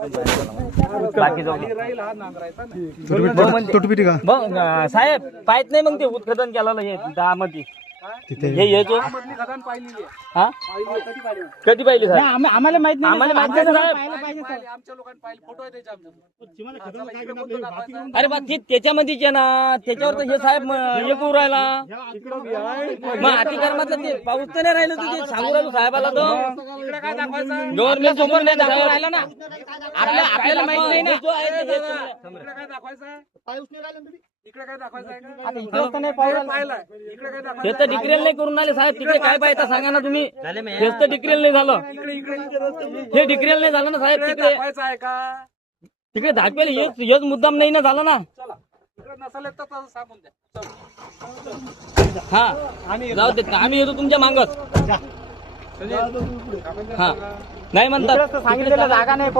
बाकी जाऊ तुटपिटी का साहेब पाहित नाही मग ते उत्खनन केलेलं हे दहामध्ये हे येतो हा कधी पाहिली साहेब आम्हाला माहित नाही आम्हाला माहित नाही साहेब अरे बा त्याच्यामध्येच आहे ना त्याच्यावर तर हे साहेब हे करू राहिला मग अतिक्रमातलं ते पाऊस तर नाही राहिलं तुझे सांगू राहिलो साहेबाला तो गव्हर्नमेंट समोर नाही दाखवून राहिला ना आपल्याला माहित नाही ना इकडे काय दाखवायचं आहे हे तर डिक्रेल नाही करून आले साहेब तिकडे काय पाहिजे सांगा ना तुम्ही हेच तर डिक्रेल नाही झालं हे डिक्रेल नाही झालं ना साहेब तिकडे दाखवायचं आहे का तिकडे दाखवेल हेच मुद्दाम नाही ना झालं ना इकडे नसेल तर तसं सांगून द्या हा जाऊ देत आम्ही येतो तुमच्या मागच हा नाही म्हणतात सांगितलेलं जागा नाही